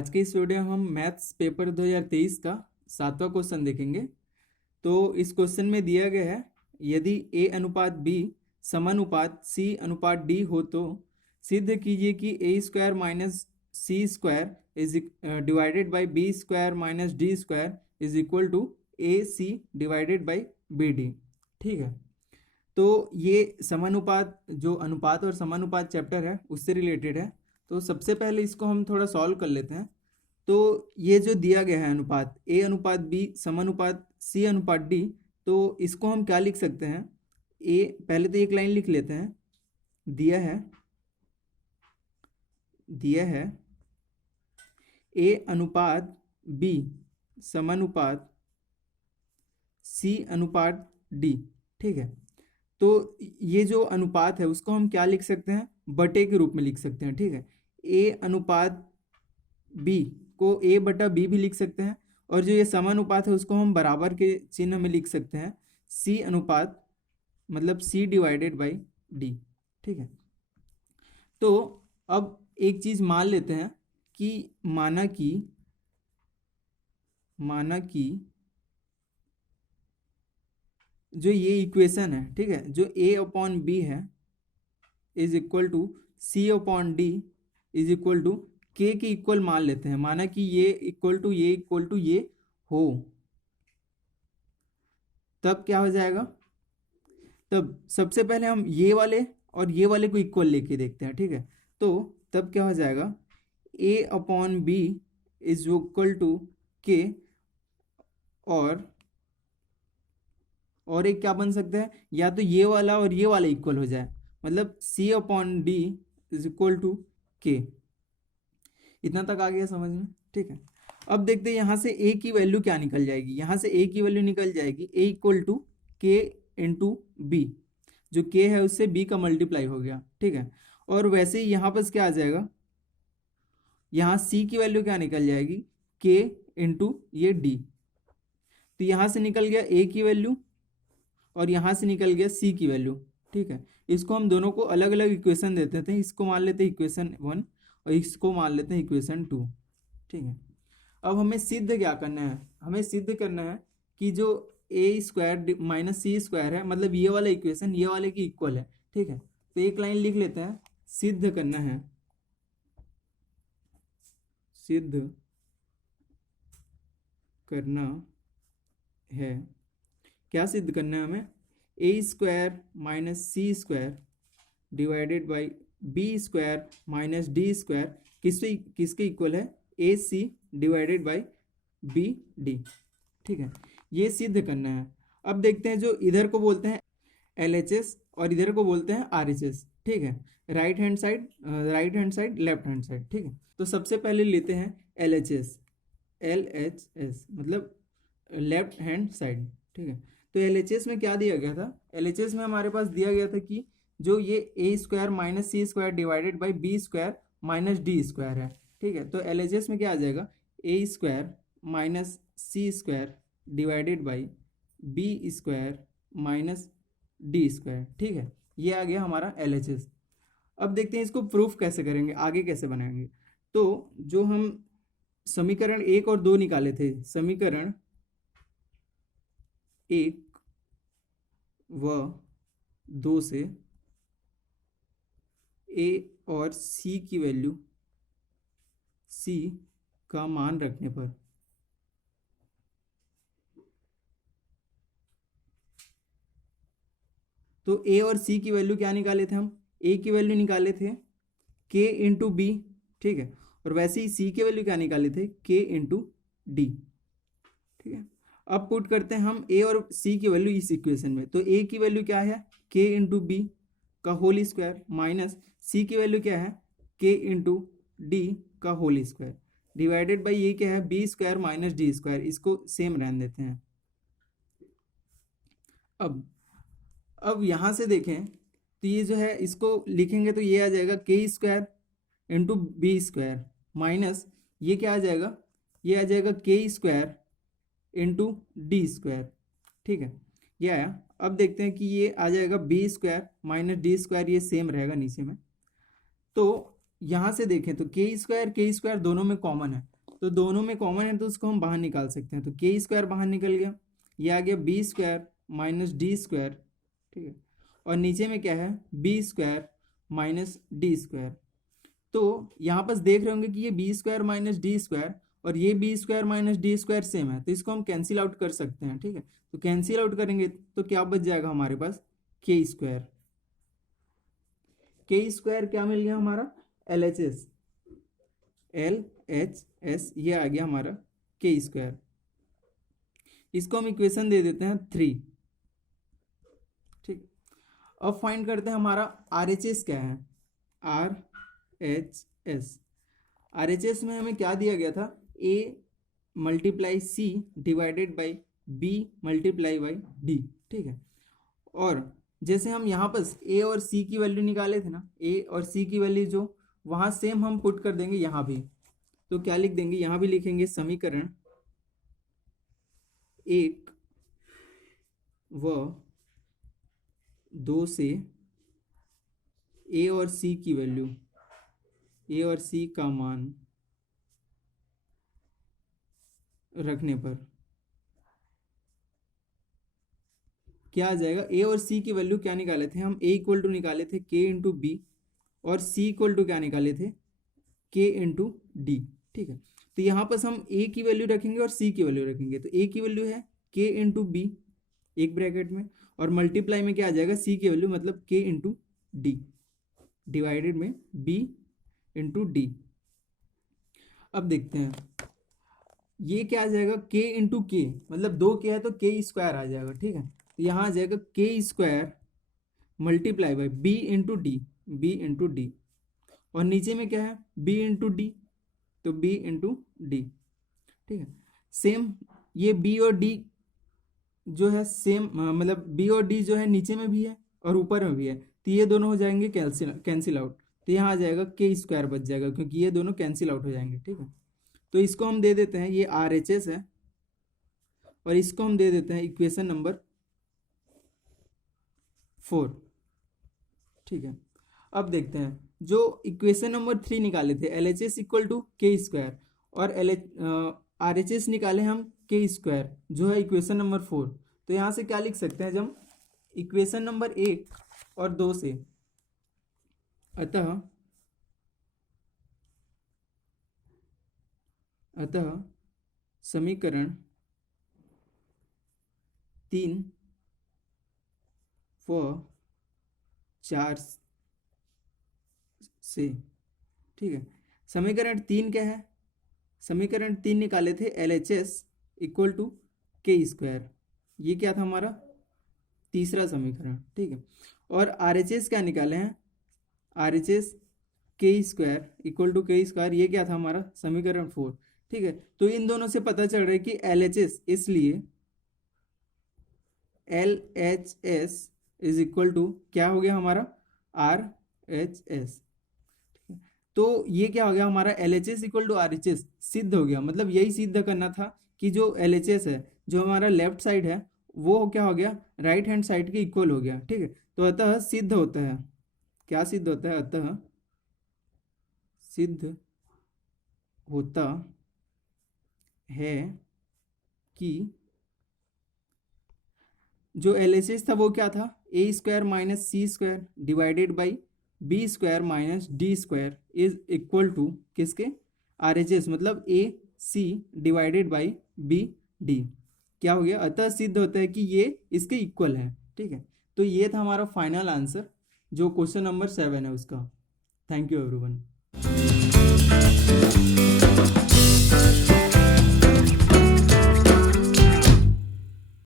आज के इस वीडियो में हम मैथ्स पेपर 2023 का 7वां क्वेश्चन देखेंगे। तो इस क्वेश्चन में दिया गया है, यदि a अनुपात b समानुपात c अनुपात d हो तो सिद्ध कीजिए कि a square minus C square is divided by B square minus D square is equal to a C divided by B D. ठीक है, तो ये समानुपात जो अनुपात और समानुपात चैप्टर है उससे रिलेटेड है। तो सबसे पहले इसको हम थोड़ा सॉल्व कर लेते हैं। तो ये जो दिया गया है अनुपात a अनुपात b समानुपात c अनुपात d, तो इसको हम क्या लिख सकते हैं। पहले तो एक लाइन लिख लेते हैं। दिया है a अनुपात b समानुपात c अनुपात d। ठीक है, तो ये जो अनुपात है उसको हम क्या लिख सकते हैं, बटे के रूप में लिख सकते हैं। ठीक है, a अनुपात b को a बटा b भी लिख सकते हैं, और जो ये समानुपात है उसको हम बराबर के चिन्ह में लिख सकते हैं c अनुपात मतलब c डिवाइडेड बाई d। ठीक है, तो अब एक चीज मान लेते हैं कि माना कि जो ये इक्वेशन है, ठीक है, जो a अपॉन b है is equal to c upon d is equal to k के इक्वल मान लेते हैं। माना कि ये इक्वल टू ये हो, तब क्या हो जाएगा। तब सबसे पहले हम ये वाले और ये वाले को इक्वल लेके देखते हैं। ठीक है, तो तब क्या हो जाएगा, a upon b is equal to k, और एक क्या बन सकता है, या तो ये वाला और ये वाला इक्वल हो जाए, मतलब c upon d is equal to k। इतना तक आ गया समझ में। ठीक है, अब देखते हैं यहाँ से a की वैल्यू क्या निकल जाएगी। यहाँ से a की वैल्यू निकल जाएगी a equal to k into b. जो k है उससे b का मल्टीप्लाई हो गया। ठीक है, और वैसे ही यहाँ पर क्या आ जाएगा, यहाँ c की वैल्यू क्या निकल जाएगी, k इंटू ये d। तो यहाँ से निकल गया a की वैल्यू और यहाँ से निकल गया c की वैल्यू। ठीक है, इसको हम दोनों को अलग अलग इक्वेशन देते थे। इसको मान लेते हैं इक्वेशन 1 और इसको मान लेते हैं इक्वेशन 2। ठीक है, अब हमें सिद्ध क्या करना है, हमें सिद्ध करना है कि जो a square minus C square है, मतलब ये वाला इक्वेशन ये वाले की इक्वल है। ठीक है, तो एक लाइन लिख लेते हैं, सिद्ध करना है, सिद्ध करना है। क्या सिद्ध करना है हमें, a square minus C square divided by B square minus D square किसके इक्वल है, A C divided by B D. ठीक है, ये सिद्ध करना है। अब देखते हैं, जो इधर को बोलते हैं LHS और इधर को बोलते हैं RHS। ठीक है, right hand side left hand side. ठीक है, तो सबसे पहले लेते हैं LHS मतलब लेफ्ट हैंड साइड। ठीक है, तो LHS में क्या दिया गया था, LHS में हमारे पास दिया गया था कि जो ये a square minus C square divided by B square minus D square है। ठीक है, तो LHS में क्या आ जाएगा, a square minus C square divided by B square minus D square. ठीक है, ये आ गया हमारा LHS। अब देखते हैं इसको प्रूफ कैसे करेंगे, आगे कैसे बनाएंगे। तो जो हम समीकरण 1 और 2 निकाले थे, समीकरण 1 व 2 से a और c की वैल्यू, c का मान रखने पर तो a और c की वैल्यू क्या निकाले थे हम, a की वैल्यू निकाले थे k इंटू बी। ठीक है, और वैसे ही c की वैल्यू क्या निकाले थे, k इंटू डी। ठीक है, अब पुट करते हैं हम a और c की वैल्यू इस इक्वेशन में। तो a की वैल्यू क्या है, k इंटू बी का होल स्क्वायर माइनस c की वैल्यू क्या है, k इंटू डी का होल स्क्वायर डिवाइडेड बाई ये क्या है, b square minus D square. इसको सेम रहने देते हैं। अब यहाँ से देखें तो ये जो है इसको लिखेंगे तो ये आ जाएगा k square into b square minus ये क्या आ जाएगा, ये आ जाएगा k square into D square. ठीक है, ये आया। अब देखते हैं कि ये आ जाएगा b square minus D square, ये सेम रहेगा नीचे में। तो यहाँ से देखें तो के स्क्वायर दोनों में कॉमन है, तो दोनों में कॉमन है तो उसको हम बाहर निकाल सकते हैं। तो के स्क्वायर बाहर निकल गया, ये आ गया b square minus D square, ठीक है। और नीचे में क्या है, b square minus D square. तो यहाँ पर देख रहे होंगे कि ये b square minus D square और ये b square minus D square same है, तो इसको हम कैंसिल आउट कर सकते हैं, ठीक है। तो कैंसिल आउट करेंगे तो क्या बच जाएगा हमारे पास, के स्क्वायर। के स्क्वायर क्या मिल गया हमारा, एल एच एस, ये आ गया हमारा के स्क्वायर। इसको हम इक्वेशन दे देते हैं 3, ठीक। अब फाइंड करते हैं हमारा आर एच एस क्या है, R H S. R H S में हमें क्या दिया गया था, A multiply C divided by B multiply by D, ठीक है। और जैसे हम यहाँ पर ए और सी की वैल्यू निकाले थे ना, ए और सी की वैल्यू जो वहाँ सेम हम पुट कर देंगे यहाँ भी। तो क्या लिख देंगे, यहाँ भी लिखेंगे समीकरण 1 व 2 से ए और सी की वैल्यू, ए और सी का मान रखने पर क्या आ जाएगा, ए और सी की वैल्यू क्या निकाले थे हम, ए इक्वल टू निकाले थे के इंटू बी और सी इक्वल टू क्या निकाले थे, के इंटू डी, ठीक है। तो यहाँ पर हम ए की वैल्यू रखेंगे और सी की वैल्यू रखेंगे। तो ए की वैल्यू है के इंटू बी एक ब्रैकेट में, और मल्टीप्लाई में क्या आ जाएगा, सी की वैल्यू मतलब के इंटू डी डिवाइडेड में बी इंटू डी। अब देखते हैं ये क्या आ जाएगा, के इंटू के मतलब 2 के है तो के स्क्वायर आ जाएगा, ठीक है। तो यहाँ आ जाएगा k square multiply by b into d, और नीचे में क्या है, बी इंटू डी, तो बी इंटू डी, ठीक है। सेम ये बी और डी जो है सेम, मतलब बी और डी जो है नीचे में भी है और ऊपर में भी है, तो ये दोनों हो जाएंगे कैंसिल आउट। तो यहाँ आ जाएगा के स्क्वायर बच जाएगा, क्योंकि ये दोनों कैंसिल आउट हो जाएंगे, ठीक है। तो इसको हम दे देते हैं, ये आर एच एस है, और इसको हम दे देते हैं इक्वेशन नंबर 4, ठीक है। अब देखते हैं जो इक्वेशन नंबर 3 निकाले थे, L H S equal to k square, और आर एच एस निकाले हम के स्क्वायर जो है इक्वेशन नंबर 4। तो यहाँ से क्या लिख सकते हैं जब इक्वेशन नंबर 1 और 2 से, अतः समीकरण 3 व 4 से, ठीक है। समीकरण 3 क्या है, समीकरण 3 निकाले थे L H S equal to k square, ये क्या था हमारा तीसरा समीकरण, ठीक है। और आर एच एस क्या निकाले हैं, आर एच एस के square equal to k square, ये क्या था हमारा समीकरण 4, ठीक है। तो इन दोनों से पता चल रहा है कि एल एच एस, इसलिए L H S is equal to क्या हो गया हमारा आर एच एस। तो ये क्या हो गया हमारा L H S equal to R H S सिद्ध हो गया, मतलब यही सिद्ध करना था कि जो एल एच एस है जो हमारा लेफ्ट साइड है वो क्या हो गया राइट हैंड साइड के इक्वल हो गया, ठीक है। तो अतः सिद्ध होता है, क्या सिद्ध होता है, अतः सिद्ध होता है कि जो एल एच एस था वो क्या था, A square minus C square divided by B square minus D square is equal to किसके, आर एच एस, मतलब A C divided by B D. क्या हो गया, अतः सिद्ध होता है कि ये इसके इक्वल है, ठीक है। तो ये था हमारा फाइनल आंसर जो क्वेश्चन नंबर 7 है उसका। Thank you everyone.